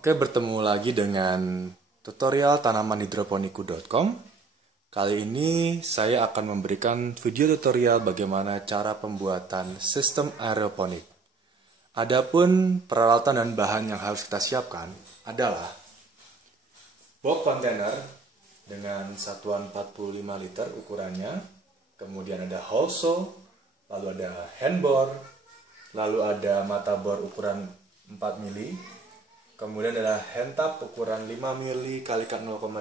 Oke, bertemu lagi dengan tutorial tanamanhidroponiku.com. Kali ini saya akan memberikan video tutorial bagaimana cara pembuatan sistem aeroponik. Adapun peralatan dan bahan yang harus kita siapkan adalah box container dengan satuan 45 liter ukurannya, kemudian ada holso, lalu ada handbor, lalu ada mata bor ukuran 4 mili, kemudian adalah hand tap ukuran 5 mili x 0,8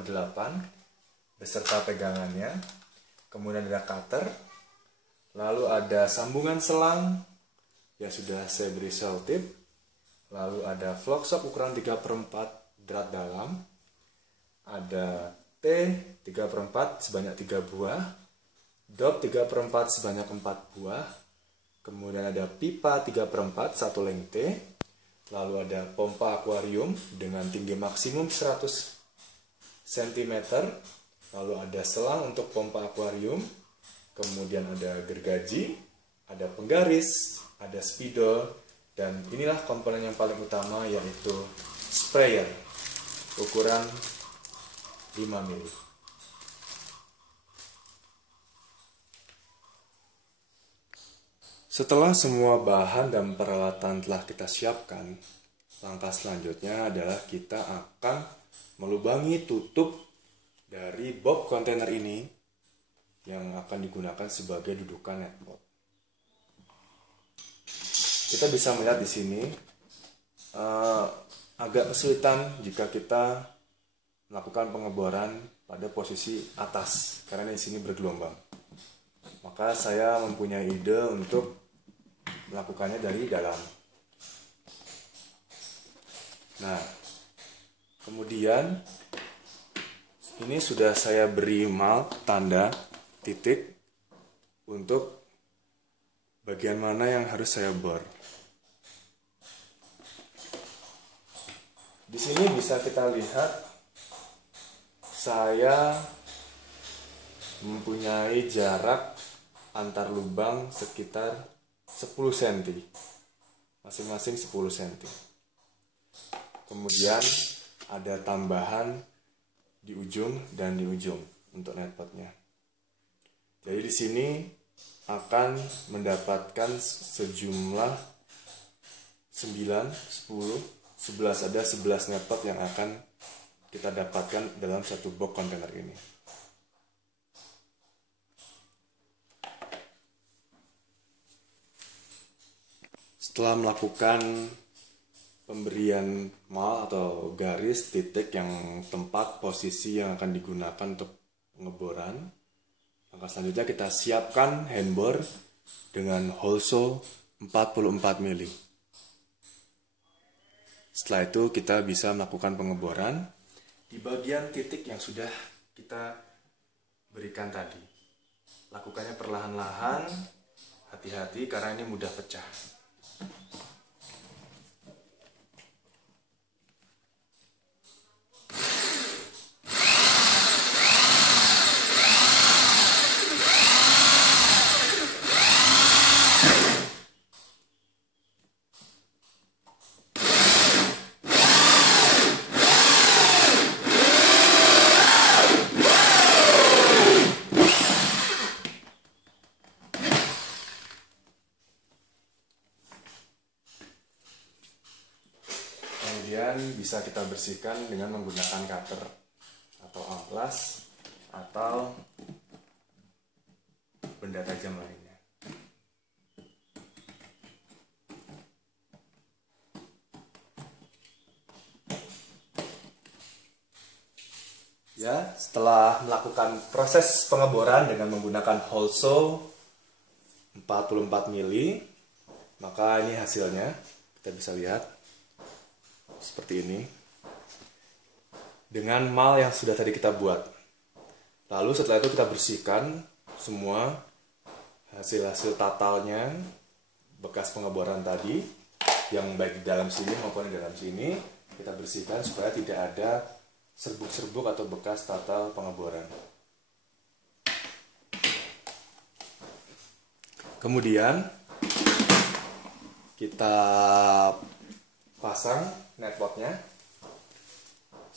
beserta pegangannya, kemudian ada cutter, lalu ada sambungan selang yang sudah saya beri selotip, lalu ada vlog shop ukuran 3/4 drat dalam, ada T 3/4 sebanyak 3 buah, dop 3/4 sebanyak 4 buah, kemudian ada pipa 3/4 1 leng T, lalu ada pompa akuarium dengan tinggi maksimum 100 cm, lalu ada selang untuk pompa akuarium, kemudian ada gergaji, ada penggaris, ada spidol, dan inilah komponen yang paling utama yaitu sprayer ukuran 5 mili. Setelah semua bahan dan peralatan telah kita siapkan, langkah selanjutnya adalah kita akan melubangi tutup dari box kontainer ini yang akan digunakan sebagai dudukan netpot. Kita bisa melihat di sini agak kesulitan jika kita melakukan pengeboran pada posisi atas karena di sini bergelombang. Maka saya mempunyai ide untuk melakukannya dari dalam. Nah, kemudian ini sudah saya beri mark tanda titik untuk bagian mana yang harus saya bor. Di sini bisa kita lihat saya mempunyai jarak antar lubang sekitar 10 cm, masing-masing 10 cm. Kemudian ada tambahan di ujung dan di ujung untuk netpotnya. Jadi di sini akan mendapatkan sejumlah 9, 10, 11, ada 11 netpot yang akan kita dapatkan dalam satu box kontainer ini. Setelah melakukan pemberian mal atau garis titik yang tempat posisi yang akan digunakan untuk pengeboran, langkah selanjutnya kita siapkan handbor dengan holso 44 mili. Setelah itu kita bisa melakukan pengeboran di bagian titik yang sudah kita berikan tadi. Lakukannya perlahan-lahan, hati-hati karena ini mudah pecah. Kemudian bisa kita bersihkan dengan menggunakan cutter atau amplas atau benda tajam lainnya. Ya, setelah melakukan proses pengeboran dengan menggunakan holso 44 mili, maka ini hasilnya. Kita bisa lihat seperti ini dengan mal yang sudah tadi kita buat. Lalu setelah itu kita bersihkan semua hasil-hasil tatalnya, bekas pengeboran tadi yang baik di dalam sini maupun di dalam sini, kita bersihkan supaya tidak ada serbuk-serbuk atau bekas tatal pengeboran. Kemudian kita pasang netpotnya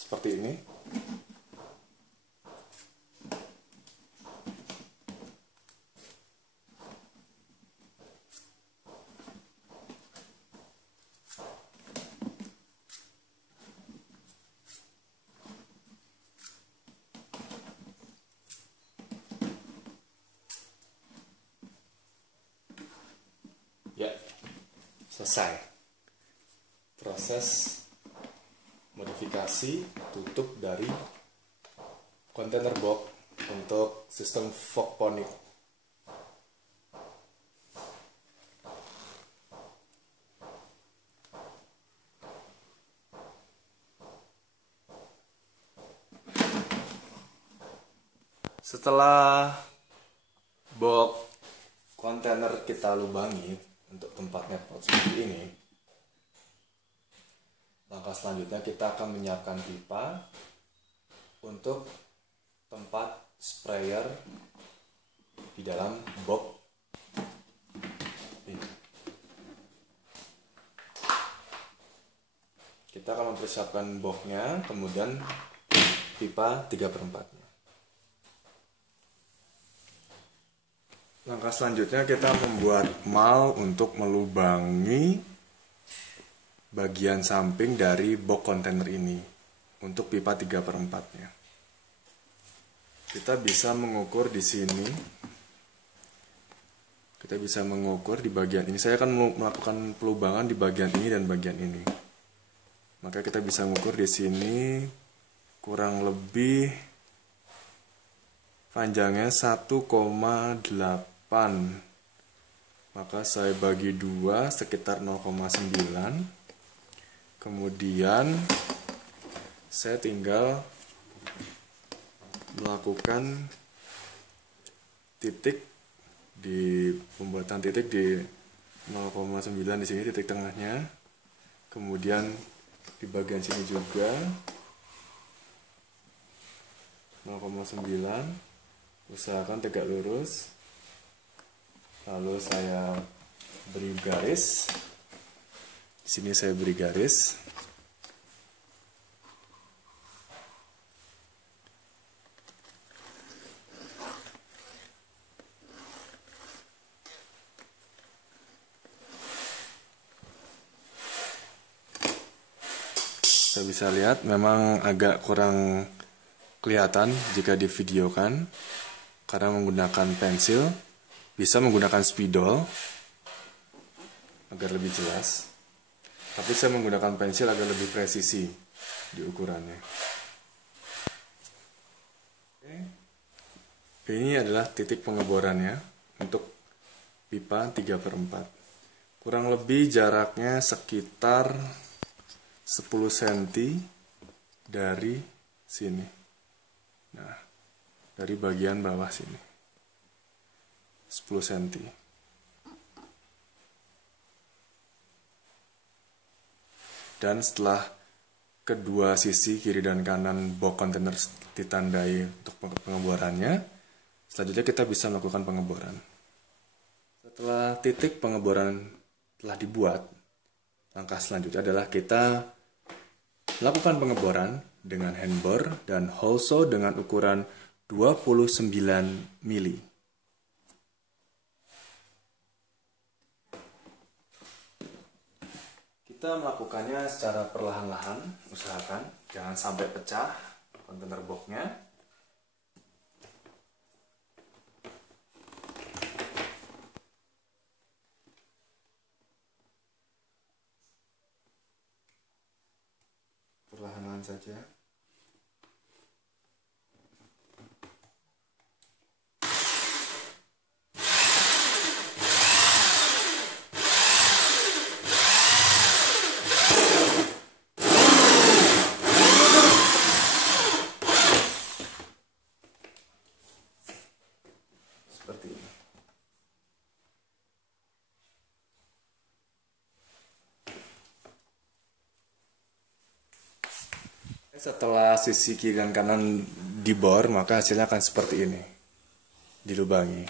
seperti ini. Ya, selesai proses modifikasi tutup dari kontainer box untuk sistem Fogponic. Setelah box kontainer kita lubangi untuk tempat netpot seperti ini, langkah selanjutnya kita akan menyiapkan pipa untuk tempat sprayer di dalam box ini. Kita akan mempersiapkan boxnya, kemudian pipa 3/4-nya. Langkah selanjutnya kita membuat mal untuk melubangi bagian samping dari box kontainer ini untuk pipa 3/4-nya. Kita bisa mengukur di sini. Kita bisa mengukur di bagian ini. Saya akan melakukan pelubangan di bagian ini dan bagian ini. Maka kita bisa mengukur di sini kurang lebih panjangnya 1,8. Maka saya bagi 2 sekitar 0,9. Kemudian saya tinggal melakukan titik di pembuatan titik di 0,9 di sini, titik tengahnya. Kemudian di bagian sini juga 0,9. Usahakan tegak lurus. Lalu saya beri garis. Di sini saya beri garis. Kita bisa lihat memang agak kurang kelihatan jika divideokan karena menggunakan pensil. Bisa menggunakan spidol agar lebih jelas, tapi saya menggunakan pensil agar lebih presisi di ukurannya. Oke. Ini adalah titik pengeborannya untuk pipa 3/4. Kurang lebih jaraknya sekitar 10 cm dari sini. Nah, dari bagian bawah sini 10 cm. Dan setelah kedua sisi kiri dan kanan box kontainer ditandai untuk pengeborannya, selanjutnya kita bisa melakukan pengeboran. Setelah titik pengeboran telah dibuat, langkah selanjutnya adalah kita melakukan pengeboran dengan handbore dan hole saw dengan ukuran 29 mili. Kita melakukannya secara perlahan-lahan, usahakan jangan sampai pecah kontainer boxnya. Perlahan-lahan saja. Seperti ini. Setelah sisi kiri dan kanan dibor, maka hasilnya akan seperti ini. Dilubangi.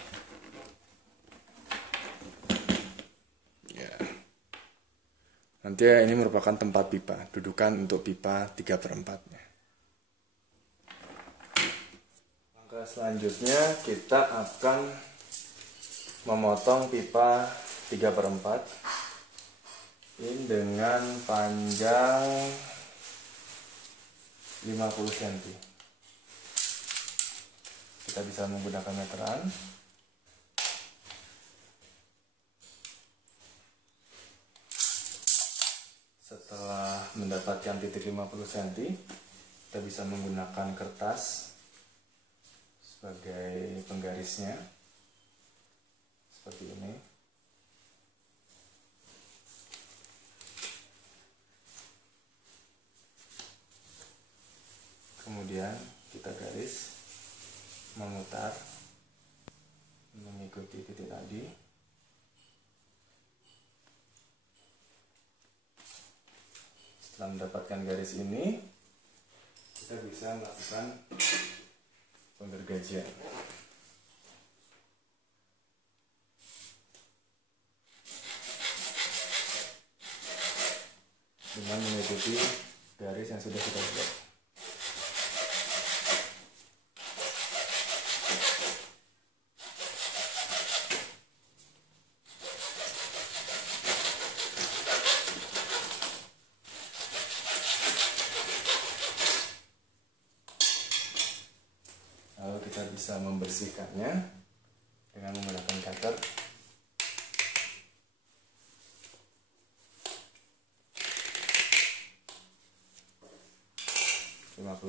Ya. Nanti ini merupakan tempat pipa, dudukan untuk pipa 3/4-nya. Selanjutnya kita akan memotong pipa 3/4 ini dengan panjang 50 cm. Kita bisa menggunakan meteran. Setelah mendapatkan titik 50 cm, kita bisa menggunakan kertas sebagai penggarisnya seperti ini. Kemudian kita garis memutar mengikuti titik tadi. Setelah mendapatkan garis ini, kita bisa melakukan penggergajian. Dengan mengikuti garis yang sudah kita buat. Lalu kita bisa membersihkannya dengan menggunakan cutter.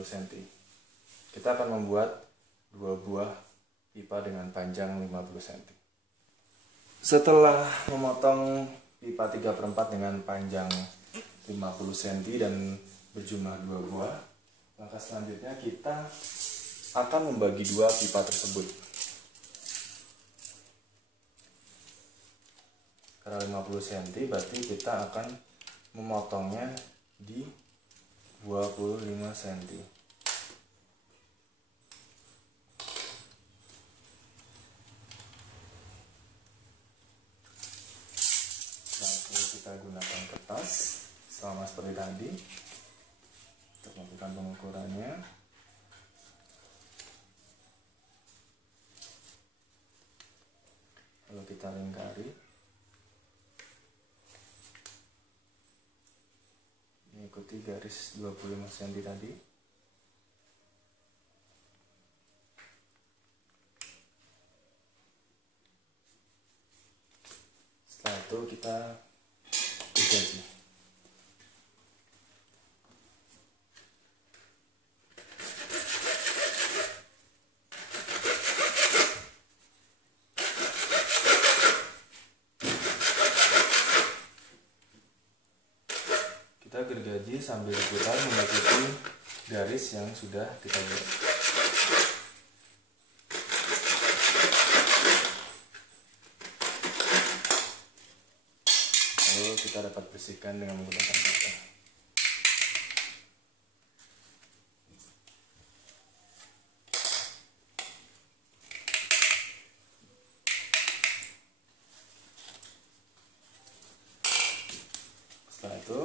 cm. Kita akan membuat 2 buah pipa dengan panjang 50 cm. Setelah memotong pipa 3/4 dengan panjang 50 cm dan berjumlah 2 buah, langkah selanjutnya kita akan membagi 2 pipa tersebut. Karena 50 cm berarti kita akan memotongnya di 25 cm. Lalu kita gunakan kertas sama seperti tadi untuk melakukan pengukurannya. Lalu kita lingkari mengikuti garis 25 cm tadi. Setelah itu kita gergaji. Kita gergaji sambil diputar mengikuti garis yang sudah kita buat. Lalu kita dapat bersihkan dengan menggunakan cutter. Setelah itu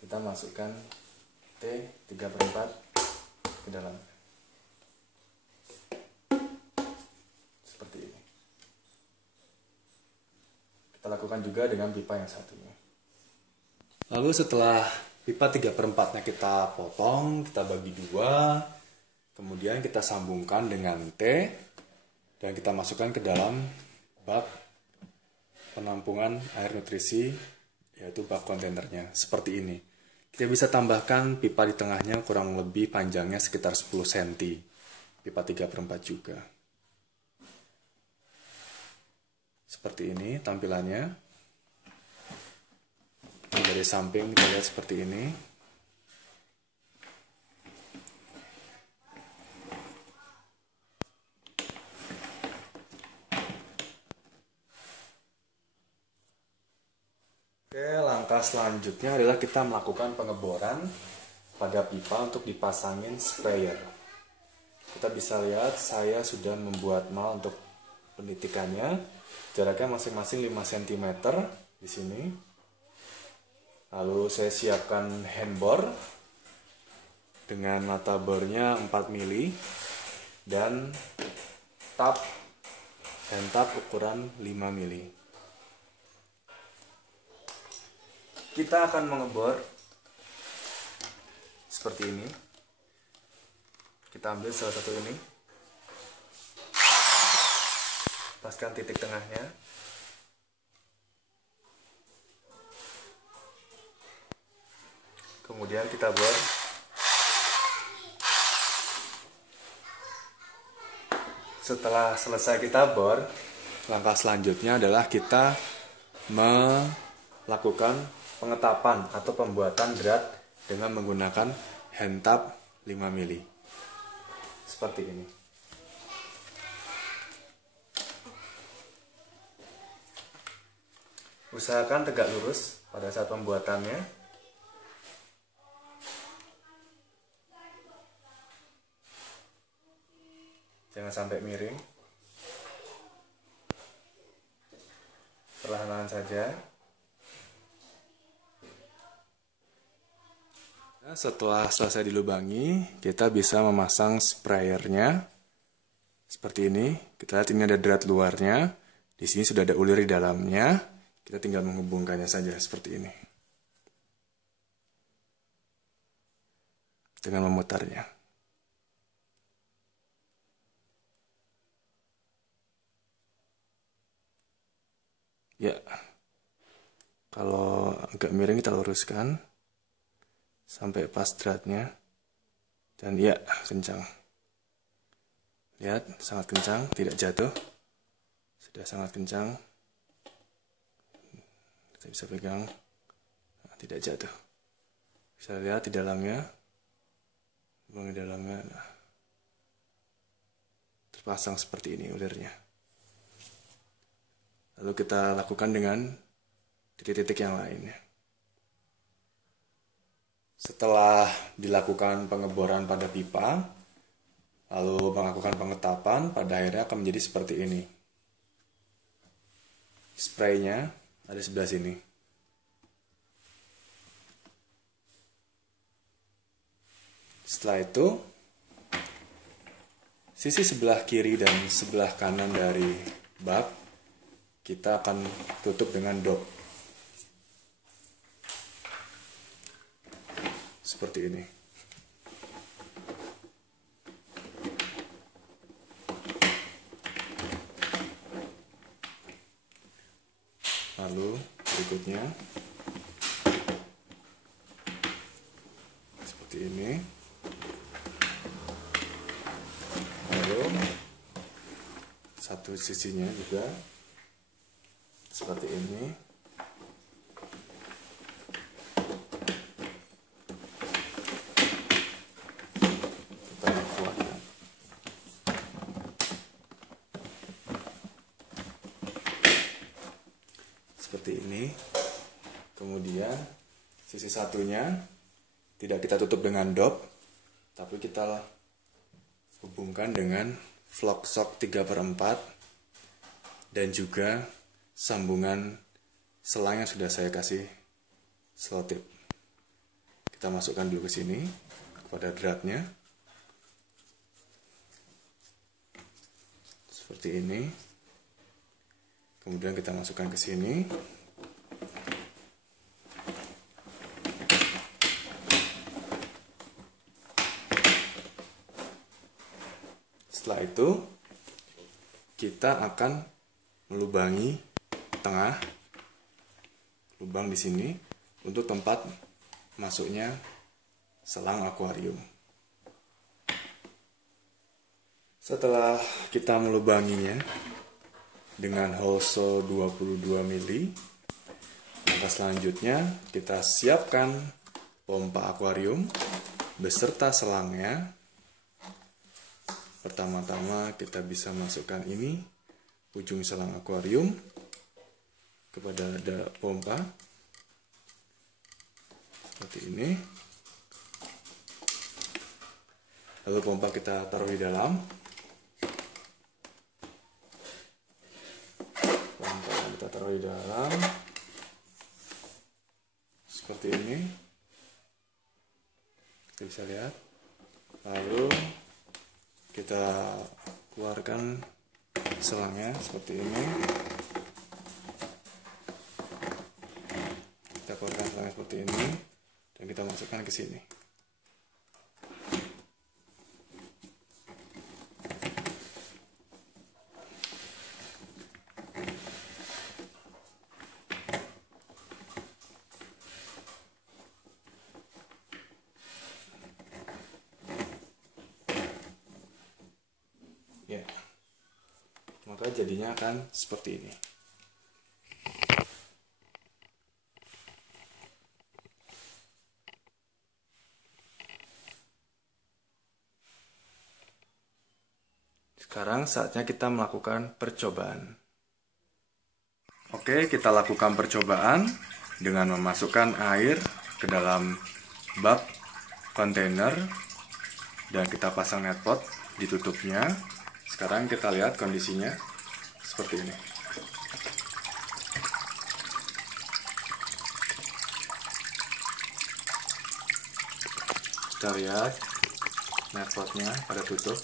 kita masukkan T3/4 ke dalam seperti ini. Kita lakukan juga dengan pipa yang satunya. Lalu setelah pipa 3/4-nya kita potong, kita bagi 2, kemudian kita sambungkan dengan T dan kita masukkan ke dalam bak penampungan air nutrisi, yaitu bak kontainernya seperti ini. Kita bisa tambahkan pipa di tengahnya kurang lebih panjangnya sekitar 10 cm. Pipa 3/4 juga. Seperti ini tampilannya. Dari samping kita lihat seperti ini. Oke, langkah selanjutnya adalah kita melakukan pengeboran pada pipa untuk dipasangin sprayer. Kita bisa lihat saya sudah membuat mal untuk penitikannya. Jaraknya masing-masing 5 cm di sini. Lalu saya siapkan handbore dengan mata bornya 4 mili. dan hand tap ukuran 5 mili. Kita akan mengebor seperti ini. Kita ambil salah satu ini, paskan titik tengahnya, kemudian kita bor. Setelah selesai kita bor, langkah selanjutnya adalah kita melakukan pengetapan atau pembuatan drat dengan menggunakan hand tap 5 mili. Seperti ini. Usahakan tegak lurus pada saat pembuatannya. Jangan sampai miring. Perlahan-lahan saja. Nah, setelah selesai dilubangi, kita bisa memasang sprayernya seperti ini. Kita lihat ini ada drat luarnya. Di sini sudah ada ulir di dalamnya. Kita tinggal menghubungkannya saja seperti ini dengan memutarnya. Ya, kalau agak miring kita luruskan sampai pas dratnya, dan ya, kencang. Lihat, sangat kencang, tidak jatuh. Sudah sangat kencang. Kita bisa pegang, nah, tidak jatuh. Bisa lihat di dalamnya, di dalamnya, nah, terpasang seperti ini ulirnya. Lalu kita lakukan dengan titik-titik yang lainnya. Setelah dilakukan pengeboran pada pipa, lalu melakukan pengetapan, pada akhirnya akan menjadi seperti ini. Spraynya ada sebelah sini. Setelah itu, sisi sebelah kiri dan sebelah kanan dari bak kita akan tutup dengan dop. Seperti ini. Lalu berikutnya seperti ini. Lalu satu sisinya juga seperti ini. Seperti ini. Kemudian sisi satunya tidak kita tutup dengan dop, tapi kita hubungkan dengan vlog shock 3/4 dan juga sambungan selang yang sudah saya kasih selotip. Kita masukkan dulu ke sini kepada dratnya. Seperti ini. Kemudian kita masukkan ke sini. Setelah itu, kita akan melubangi tengah lubang di sini untuk tempat masuknya selang akuarium. Setelah kita melubanginya dengan hole saw 22 mili, langkah selanjutnya kita siapkan pompa akuarium beserta selangnya. Pertama-tama kita bisa masukkan ini, ujung selang akuarium kepada pompa seperti ini. Lalu pompa kita taruh di dalam. Kita taruh di dalam seperti ini, kita bisa lihat. Lalu kita keluarkan selangnya seperti ini. Kita keluarkan selangnya seperti ini dan kita masukkan ke sini. Ya, maka jadinya akan seperti ini. Sekarang saatnya kita melakukan percobaan. Oke, kita lakukan percobaan dengan memasukkan air ke dalam bak kontainer dan kita pasang netpot di tutupnya. Sekarang kita lihat kondisinya seperti ini. Kita lihat netpotnya pada tutup,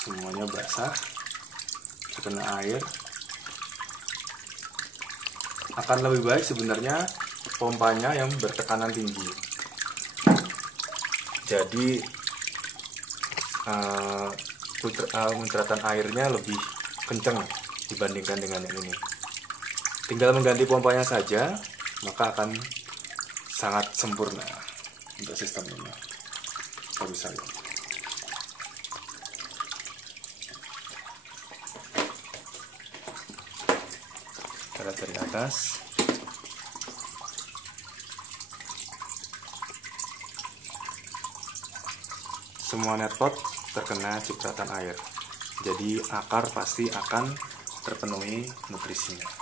semuanya basah, terkena air. Akan lebih baik sebenarnya pompanya yang bertekanan tinggi. Jadi muncratan airnya lebih kencang dibandingkan dengan yang ini. Tinggal mengganti pompanya saja, maka akan sangat sempurna untuk sistem ini. Kita bisa lihat. Kita lihat dari atas. Semua netpot terkena cipratan air, jadi akar pasti akan terpenuhi nutrisinya.